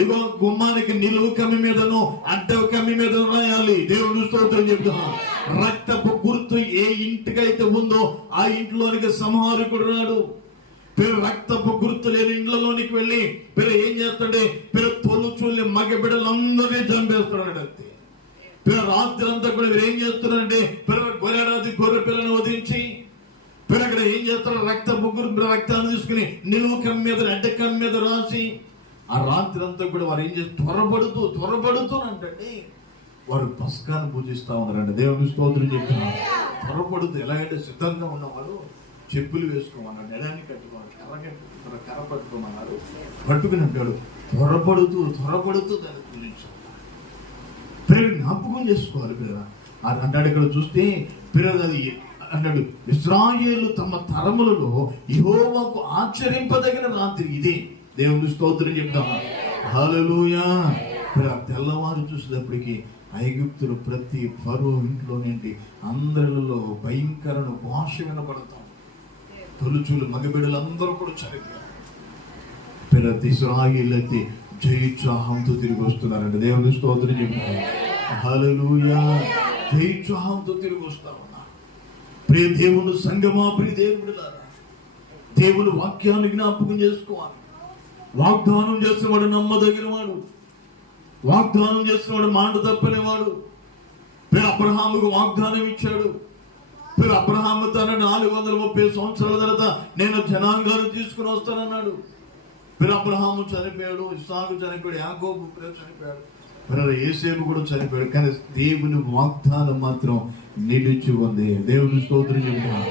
ఇగో గుమ్మానికి నిలువు కమ్మి మీదను అడ్డ కమ్మి మీద రాయాలి. దేవుని స్తోత్రం చెప్తున్నా. రక్తపు గుర్తు ఏ ఇంటికైతే ఉందో ఆ ఇంట్లోనికి సంహారకుడు రాడు. రక్తపు గుర్తు లేని ఇండ్లలోనికి వెళ్ళి ఏం చేస్తాడే తొలుచూళ్ళి మగ బిడ్డలందరినీ చంపేస్తున్నాడు. అంతే. రాత్రి అంతా కూడా ఏం చేస్తున్నారంటే గొర్రె పిల్లను వధించి అక్కడ ఏం చేస్తారు, రక్తాన్ని తీసుకుని నిలువు కమ్మి మీద అడ్డ కమ్మి మీద రాసి ఆ రాత్రి అంతా కూడా వారు ఏం చేస్తారు, త్వరపడుతూనంటే వారు పస్కాన్ని పూజిస్తా ఉన్నారండి. దేవుని స్తోత్రం చెప్తున్నారు. త్వరపడుతూ ఎలాగంటే సిద్ధంగా ఉన్నవాడు చెప్పులు వేసుకోమన్నాడు, నెలాన్ని కట్టుకోమన్నాడు, కర్ర పట్టుకోమన్నాడు, పట్టుకుని అంటాడు త్వరపడుతూ దాన్ని పూజించాడు. పిల్లలు జ్ఞాపకం చేసుకోవాలి. పిల్లలు అంటాడు ఇక్కడ చూస్తే పిల్లలు అది అన్నాడు, ఇశ్రాయేలు తమ తరములలో యెహోవాకు ఆశ్చర్యింపదగిన రాత్రి ఇదే. దేవుని స్తోత్రం చెప్తామా. హల్లెలూయా. తెల్లవారు చూసేటప్పటికి ఐగుప్తులు ప్రతి ఫరో ఇంట్లో నుండి అందరిలో భయంకరమైన భాష వినపడతాం. తొలుచూలు మగబిడ్డలందరూ కూడా చనిపోయారు. ఇశ్రాయేలు జయోత్సాహంతో తిరిగి వస్తున్నారండి. దేవుని స్తోత్రం చెప్పారు. హల్లెలూయా. జయోత్సాహంతో తిరిగి వస్తా ఉన్నారు. ప్రియ దేవుని సంగమా, ప్రియ దేవుడులారా, దేవుని వాక్యాన్ని జ్ఞాపకం చేసుకోవాలి. వాగ్దానం చేసేవాడు నమ్మదగిన వాడు, వాగ్దానం చేసేవాడు మాట తప్పనివాడు. ప్రియ అబ్రహాముకు వాగ్దానం ఇచ్చాడు. ప్రియ అబ్రహాము తన 430 సంవత్సరాల తర్వాత నేను జనాంగాన్ని తీసుకుని వస్తానన్నాడు. ప్రియ అబ్రహాము చనిపోయాడు, ఇస్సాకు చనిపోయాడు, యాకోబు చనిపోయాడు, మరి యోసేపు కూడా చనిపోయాడు. కానీ దేవుని వాగ్దానం మాత్రం నిలిచి ఉంది. దేవుని స్తోత్రం చెబుతున్నాను.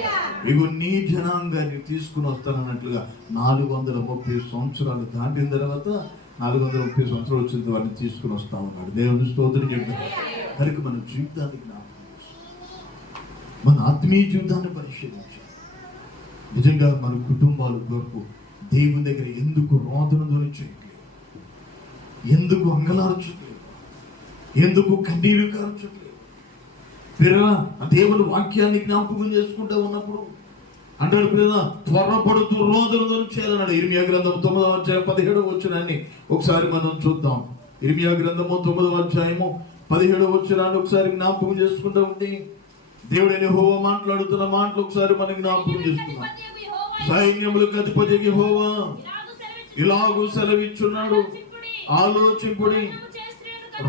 ఇగో నీ జనాంగాన్ని తీసుకుని వస్తానన్నట్లుగా 430 సంవత్సరాలు దాటిన తర్వాత 430 సంవత్సరాలు వచ్చిన వారిని తీసుకుని వస్తా ఉన్నాడు. దేవుని స్తోత్రం చెబుతున్నాడు. కనుక మన జీవితానికి మన ఆత్మీయ జీవితాన్ని పరిశీలించాలి. నిజంగా మన కుటుంబాల కొరకు దేవుని దగ్గర ఎందుకు రోదన ధ్వని చేయట్లేదు, ఎందుకు అంగలార్చట్లేదు, ఎందుకు కన్నీరు కార్చట్లేదు? పిల్లల దేవుని వాక్యాన్ని జ్ఞాపకం చేసుకుంటా ఉన్నప్పుడు అంటాడు, పిల్లల త్వరపడుతూ రోదన ధ్వని చేయాలన్నాడు. ఇర్మియా గ్రంథం 9వ అధ్యాయం 17వ వచనాన్ని ఒకసారి మనం చూద్దాం. ఇర్మియా గ్రంథము 9వ అధ్యాయము 17వ వచనాన్ని ఒకసారి జ్ఞాపకం చేసుకుంటా ఉండి దేవుడైన యెహోవా మాట్లాడుతున్న మాటలు ఒకసారి మనం జ్ఞాపకం చేసుకున్నాం. సైన్యములకు అధిపతి యెహోవా ఇలాగూ సెలవిచ్చున్నాడు, ఆలోచింపుడి,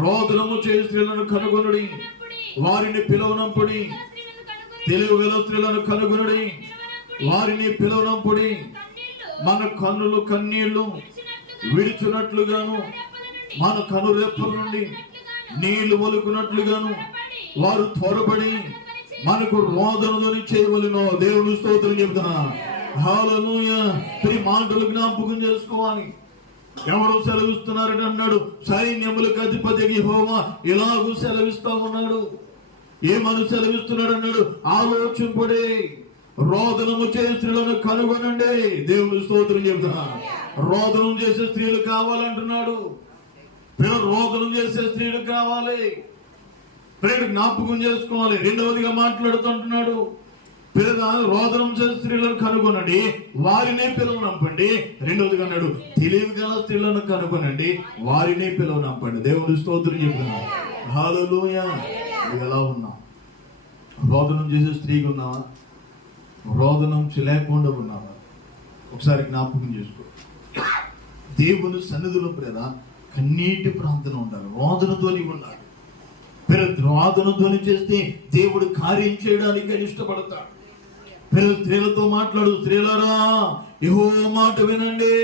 రోదనము చేయ స్త్రీలను కనుగొనుడి, వారిని పిలవనంపుడి, తెలివిగల స్త్రీలను కనుగొనుడి, వారిని పిలవనంపుడి. మన కన్నులు కన్నీళ్లు విడిచినట్లుగాను, మన కనురెప్పల నుండి నీళ్లు ఒలుకున్నట్లుగాను వారు త్వరపడి మనకు రోదన ధ్వని చేయవలెను. దేవుని స్తోత్రం చెబుతున్నా. హల్లెలూయా. ఈ మాటలు జ్ఞాపకం చేసుకోవాలి. ఎవరు సెలవిస్తున్నారని అన్నాడు, సైన్యములకు అధిపతి యెహోవా ఇలాగూ సెలవిస్తా ఉన్నాడు. ఏమని సెలవిస్తున్నాడు అన్నాడు, ఆలోచింపడే, రోదనము చేసే స్త్రీలను కనుగొనండి. దేవుని స్తోత్రం చెబుతున్నా. రోదనం చేసే స్త్రీలు కావాలంటున్నాడు. రోదనం చేసే స్త్రీలు కావాలి. ప్రేమ జ్ఞాపకం చేసుకోవాలి. రెండవదిగా మాట్లాడుతుంటున్నాడు, రోదనం చేసే స్త్రీలను కనుగొనండి, వారినే పిలవనంపండి. రెండవదిగా అన్నాడు, తెలివి గల స్త్రీలను కనుగొనండి, వారినే పిలవనంపండి. దేవుని స్తోత్రం చెప్తున్నాను. హల్లెలూయా. ఎలా ఉన్నాం? రోదనం చేసే స్త్రీగా ఉన్నావా? రోదనం లేకుండా ఉన్నావా? ఒకసారి జ్ఞాపకం చేసుకో. దేవుని సన్నిధిలో ప్రేమ కన్నీటి ప్రాంతం ఉండాలి, రోదనతో ఉండాలి. రోదన ధ్వని చేస్తే దేవుడు కార్యం చేయడానికి ఇష్టపడతాడు. స్త్రీలతో మాట్లాడు, స్త్రీలారా యెహోవా మాట వినండి,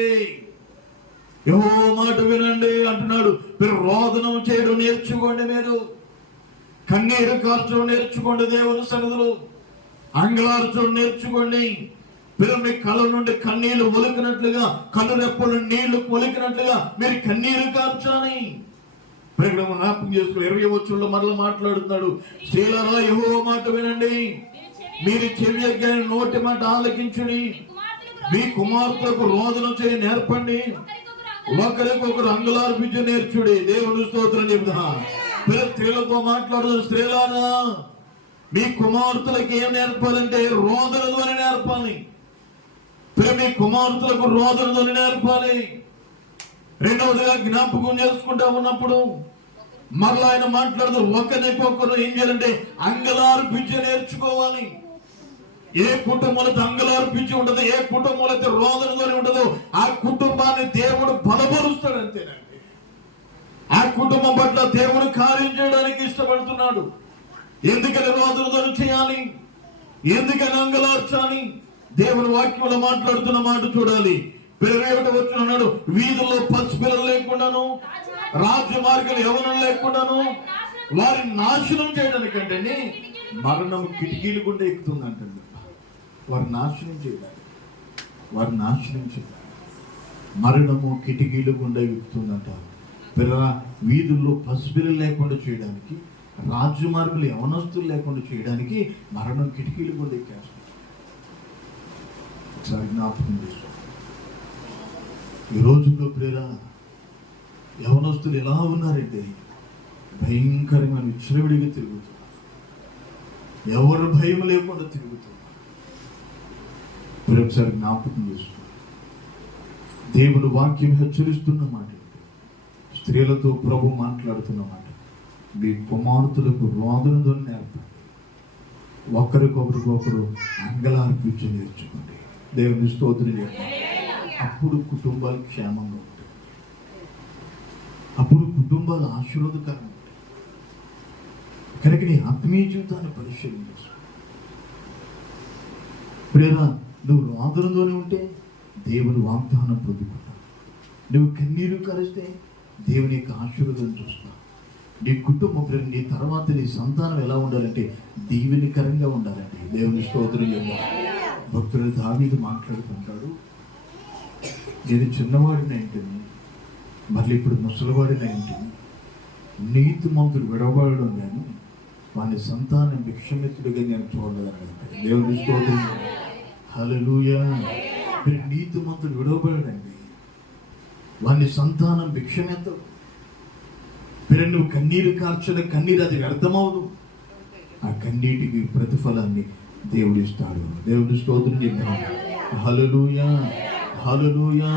యెహోవా మాట వినండి అంటున్నాడు. మీరు రోదనం చేయడం నేర్చుకోండి, మీరు కన్నీరు కార్చడం నేర్చుకోండి, దేవుని సన్నిధిలో అంగలార్చడం నేర్చుకోండి. మీరు మీ కళ్ళ నుండి కన్నీళ్లు ఒలికినట్లుగా, కళ్ళు రెప్పలు నీళ్లు ఒలికినట్లుగా మీరు కన్నీరు కార్చాలి. జ్ఞాపకం చేసుకో. 20వ వచనంలో మరలా మాట్లాడుతున్నాడు, స్త్రీలారా యెహోవా మాట వినండి, మీరు చెవియొగ్గి నోటి మాట ఆలకించుడి, మీ కుమార్తెలకు రోదన చేయ నేర్పండి, ఒకరికొకరు అంగలార్పించి నేర్చుడి. దేవుని స్తోత్రం చెబుతా. స్త్రీలతో మాట్లాడుతున్న స్త్రీలారా మీ కుమార్తెలకు ఏం నేర్పాలంటే రోదన ధ్వని నేర్పాలి. మీ కుమార్తెలకు రోదన ధ్వని నేర్పాలి. రెండవదిగా జ్ఞాపకం చేసుకుంటా ఉన్నప్పుడు మరలా ఆయన మాట్లాడుతూ ఒకరికొకరు ఏం చేయాలంటే అంగలార్పించి నేర్చుకోవాలి. ఏ కుటుంబంలో అంగలార్పించి ఉంటుందో, ఏ కుటుంబంలో అయితే రోదనతోనే ఉంటుందో ఆ కుటుంబాన్ని దేవుడు బలపరుస్తాడు. అంతేనండి. ఆ కుటుంబం పట్ల దేవుడు కార్యం చేయడానికి ఇష్టపడుతున్నాడు. ఎందుకని రోదనతో చేయాలి, ఎందుకని అంగలార్చాలి? దేవుని వాక్యంలో మాట్లాడుతున్న మాట చూడాలి. 21వ వచనం అన్నాడు, వీధుల్లో పసిపిల్లలు లేకుండాను, రాజ్య మార్గాలు యవ్వనం లేకుండాను వారిని నాశనం చేయడానికంటే మరణం కిటికీలు గుండా ఎక్కుతుందంటండి. వారు నాశనం చేయాలి, వారు నాశనం చేయాలి. మరణము కిటికీలు గుండా ఎక్కుతుందంట. వీధుల్లో పసిపిల్లలు లేకుండా చేయడానికి, రాజ్య మార్గాలు యవనస్తులు లేకుండా చేయడానికి మరణం కిటికీలు గుండా ఎక్కేస్తుంది. ఒకసారి జ్ఞాపకం చేసుకో. ఈ రోజుల్లో ప్రేర యవనస్తులు ఎలా ఉన్నారంటే భయంకరంగా విచ్చలవిడిగా తిరుగుతున్నారు. ఎవరు భయం లేకుండా తిరుగుతున్నారు. ఒకసారి జ్ఞాపకం చేసుకో. దేవుని వాక్యం హెచ్చరిస్తున్న మాట, స్త్రీలతో ప్రభు మాట్లాడుతున్న మాట, మీ కుమార్తెలకు రోదనతో నేర్పండి, ఒకరికొకరు అంగలార్పించి నేర్చుకోండి. దేవుని స్తోత్రం చేయండి. అప్పుడు కుటుంబాలు క్షేమంగా ఉంటాయి, అప్పుడు కుటుంబాలు ఆశీర్వాదకరంగా ఉంటాయి. కనుక నీ ఆత్మీయ జీవితాన్ని పరిశీలించు. ప్రేరా, నువ్వు రోదనలోనే ఉంటే దేవుని వాగ్దానం పొందుకుంటావు. నువ్వు కన్నీరు కరిస్తే దేవుని యొక్క ఆశీర్వాదం చూస్తావు. నీ కుటుంబం, నీ తర్వాత నీ సంతానం ఎలా ఉండాలంటే దీవెనికరంగా ఉండాలండి. దేవుని స్తోత్రం చేద్దాం. భక్తుడు దావీదు మాట్లాడుతుంటాడు, నేను చిన్నవాడిని ఏంటిని, మళ్ళీ ఇప్పుడు ముసలివాడిని ఏంటిని, నీతిమంతుడు విడవబడడం నేను వాని సంతానం భిక్షమిత్తుడిగా నేను చూడలేదండి. దేవుని స్తోత్రం. హల్లెలూయా. నీతిమంతుడు విడవబడండి, వాని సంతానం భిక్షమెత్తడు. మీరు నువ్వు కన్నీరు కార్చిన కన్నీరు అది వ్యర్థమవును. ఆ కన్నీటికి ప్రతిఫలాన్ని దేవుడు ఇస్తాడు. దేవుడి స్తోత్రం చేద్దాం. హల్లెలూయా, హల్లెలూయా.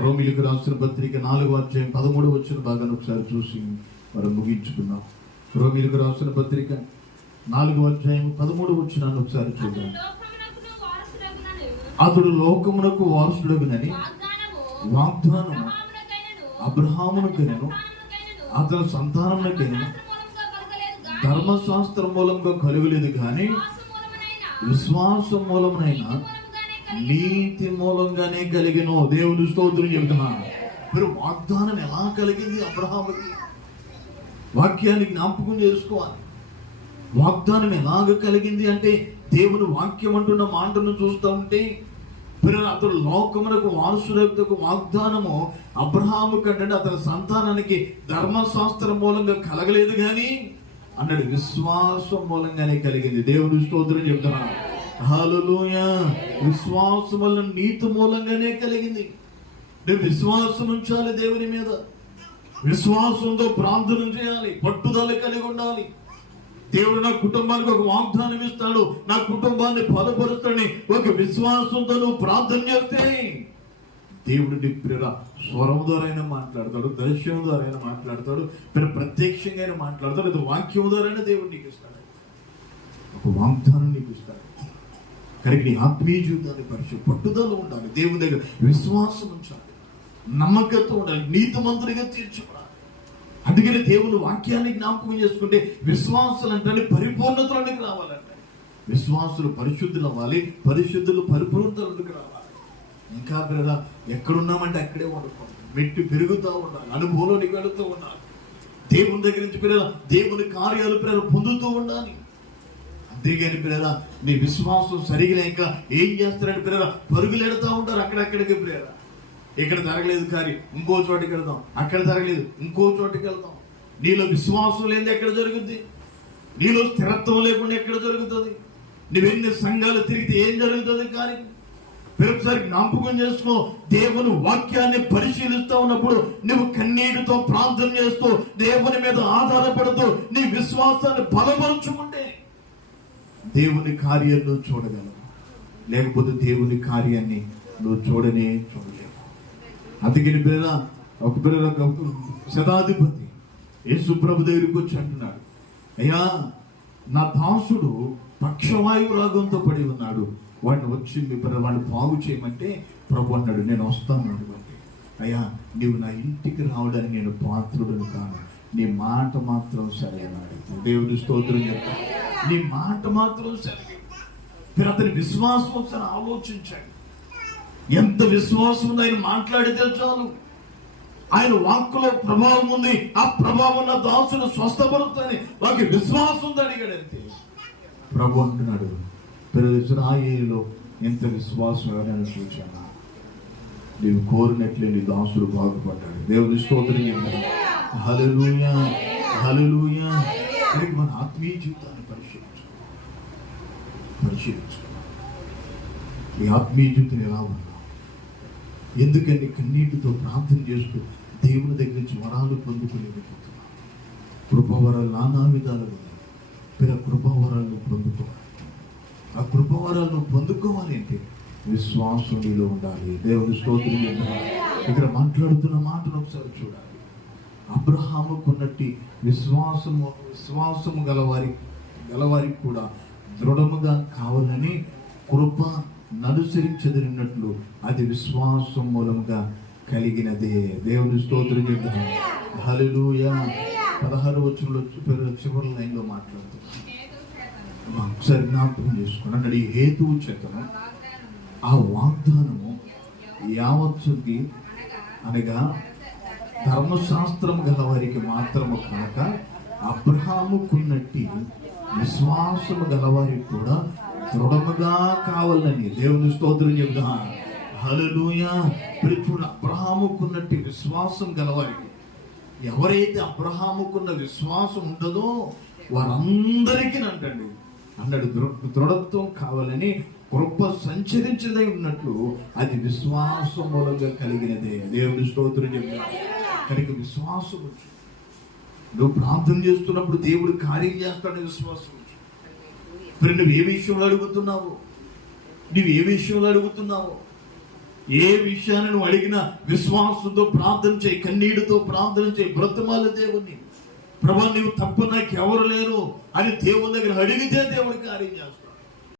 రోమీయులకు రాసిన పత్రిక 4వ అధ్యాయం 13వ వచన భాగాన్ని ఒకసారి చూసి మనం ముగించుకున్నాం. రోమీయులకు రాసిన పత్రిక 4వ అధ్యాయం 13వ వచనాన్ని ఒకసారి చూద్దాం. అతడు లోకమునకు వారసుడగునని వాగ్దానము అబ్రహామునకైనను అతని సంతానమునకైనను ధర్మశాస్త్రం మూలంగా కలుగలేదు, కానీ విశ్వాసం మూలమునైనా నీతి మూలంగానే కలిగిన. దేవుని స్తోత్రం చెబుతున్నాను. మీరు వాగ్దానం ఎలా కలిగింది అబ్రహాముకి? వాక్యాన్ని జ్ఞాపకం చేసుకోవాలి. వాగ్దానం ఎలాగ కలిగింది అంటే దేవుని వాక్యం అంటున్న మాటను చూస్తూ ఉంటే అతడు లోకమునకు వారసులకు వాగ్దానము అబ్రహాము కంటే అతని సంతానానికి ధర్మశాస్త్రం మూలంగా కలగలేదు కానీ అన్నాడు, విశ్వాసం మూలంగానే కలిగింది. దేవుని స్తోత్రం చెప్తున్నాను. హల్లెలూయా. విశ్వాసం వల్ల నీతి మూలంగానే కలిగింది. నువ్వు విశ్వాసం ఉంచాలి దేవుని మీద, విశ్వాసంతో ప్రార్థన చేయాలి, పట్టుదల కలిగి ఉండాలి. దేవుడు నా కుటుంబానికి ఒక వాగ్దానం ఇస్తాడు, నా కుటుంబాన్ని బలపరుస్తాడని ఒక విశ్వాసంతో నువ్వు ప్రార్థన చేస్తే దేవుడు నీ ప్రేర స్వరం ద్వారా మాట్లాడతాడు, దర్శనం ద్వారా మాట్లాడతాడు, ప్రత్యక్షంగా మాట్లాడతాడు. అది వాక్యం ద్వారా దేవుడు నీకు ఇస్తాడు, ఒక వాగ్దానం నీకు ఇస్తాడు. కనుక నీ ఆత్మీయ జీవితాన్ని పరిశీలి, పట్టుదల ఉండాలి, దేవుని దగ్గర విశ్వాసం ఉంచాలి, నమ్మకంతో ఉండాలి, నీతిమంతుడిగా తీర్చుకోవాలి. అందుకని దేవుని వాక్యాన్ని జ్ఞాపకం చేసుకుంటే విశ్వాసాలు అంటే పరిపూర్ణతలోనికి రావాలంటే, విశ్వాసులు పరిశుద్ధులు అవ్వాలి, పరిశుద్ధులు పరిపూర్ణతలోనికి రావాలి. ఇంకా బ్రదర్ ఎక్కడున్నామంటే అక్కడే వండుకోవాలి, మెట్టు పెరుగుతూ ఉండాలి, అనుభవంలోనికి వెళుతూ ఉండాలి, దేవుని దగ్గర నుంచి పిల్లల దేవుని కార్యాలు పిల్లలు పొందుతూ ఉండాలి. అంతేగాని పిల్లల నీ విశ్వాసం సరిగిలేక ఏం చేస్తారని పిల్లల పరుగులు ఎడుతూ ఉంటారు అక్కడక్కడికి. పిల్లల ఇక్కడ జరగలేదు కానీ ఇంకో చోటికి వెళ్దాం, అక్కడ జరగలేదు ఇంకో చోటికి వెళ్దాం. నీలో విశ్వాసం లేని ఎక్కడ జరుగుద్ది? నీలో స్థిరత్వం లేకుండా ఎక్కడ జరుగుతుంది? నువ్వెన్ని సంఘాలు తిరిగితే ఏం జరుగుతుంది? కానీ ఒకసారి జ్ఞాపకం చేసుకో, దేవుని వాక్యాన్ని పరిశీలిస్తూ ఉన్నప్పుడు నువ్వు కన్నీటితో ప్రార్థన చేస్తూ దేవుని మీద ఆధారపడుతూ నీ విశ్వాసాన్ని బలపరుచుకుంటే దేవుని కార్యాన్ని నువ్వు చూడగలవు, లేకపోతే దేవుని కార్యాన్ని నువ్వు చూడలేవు. అందుకని ఒక శతాధిపతి యేసుప్రభు దగ్గరికి వచ్చి అంటున్నాడు, అయ్యా నా దాసుడు పక్షవాయువు రాగంతో పడి ఉన్నాడు, వాడిని వచ్చి వాడిని బాగు చేయమంటే ప్రభు అన్నాడు, నేను వస్తాను. అంటే అయ్యా నీవు నా ఇంటికి రావడానికి నేను పాత్రుడను కాను, నీ మాట మాత్రం సరే అన్నాడు. దేవుని స్తోత్రం చెప్తా, నీ మాట మాత్రం సరే. మీరు అతని విశ్వాసం ఒకసారి ఆలోచించండి, ఎంత విశ్వాసం ఉంది. ఆయన మాట్లాడితే చాలు, ఆయన వాక్కులో ప్రభావం ఉంది, ఆ ప్రభావం ఉన్న దాసుడు స్వస్థపడుతుంది, వాకి విశ్వాసం ఉంది అడిగాడు. అంతే ప్రభు అంటున్నాడు, ఇశ్రాయేలులో ఎంత విశ్వాసం ఎవరైనా చూచానా? నీవు కోరినట్లే నీ దాసుడు బాగుపడ్డాడు. దేవుని స్తోత్రం చెప్పాడు. హల్లెలూయా, హల్లెలూయా. మన ఆత్మీయ జీవితాన్ని పరిశీలించుకోవాలి. ఈ ఆత్మీయ జీవితం ఎలా ఉన్నా? ఎందుకంటే కన్నీటితో ప్రార్థన చేస్తూ దేవుని దగ్గర నుంచి వరాలు పొందుకునేకపోతున్నాం. కృపావరాలు నానా విధాలుగా ఉన్నాయి. కృపావరాలను పొందుకోవాలి. ఆ కృపావరాలను పొందుకోవాలి అంటే విశ్వాసం నీలో ఉండాలి. దేవుని స్తోత్రం చెప్తాను. ఇక్కడ మాట్లాడుతున్న మాటను ఒకసారి చూడాలి. అబ్రహాముకున్నట్టి విశ్వాసము గలవారికి కూడా దృఢముగా కావాలని కృప ననుసరించదన్నట్లు అది విశ్వాసం మూలముగా కలిగినదే. దేవుని స్తోత్రం చెప్తాను. హల్లెలూయా. 16వ వచనంలో చివరి లైన్లో మాట్లాడుతున్నాను. ఒకసారి జ్ఞాపకం చేసుకోండి అన్నాడు. ఈ హేతువు చేతను ఆ వాగ్దానము యావత్తుకి అనగా ధర్మశాస్త్రం గల వారికి మాత్రము కాక అబ్రహాముకున్నట్టి విశ్వాసము గలవారికి కూడా దృఢముగా కావాలని. దేవుని స్తోత్రం చెప్తా. హల్లెలూయా. ఇప్పుడు అబ్రహాముకున్నట్టి విశ్వాసం గలవారికి, ఎవరైతే అబ్రహాముకున్న విశ్వాసం ఉండదో వారందరికీ అంటండి అన్నాడు దృఢత్వం కావాలని కృప సంచరించదై ఉన్నట్లు అది విశ్వాసం మూలంగా కలిగినదే. దేవుని స్తోత్రం చెప్తా. కనుక విశ్వాసం నువ్వు ప్రార్థన చేస్తున్నప్పుడు దేవుడు కార్యం చేస్తాడని విశ్వాసం. మరి నువ్వు ఏ విషయంలో అడుగుతున్నావు? ఏ విషయాన్ని నువ్వు అడిగినా విశ్వాసంతో ప్రార్థన చేయి, కన్నీటితో ప్రార్థన చేయి, బ్రతమాల దేవుణ్ణి. ప్రభా నువ్వు తప్ప నాకు ఎవరు లేరు అని దేవుని దగ్గర అడిగితే దేవుడు కార్యం చేస్తాడు.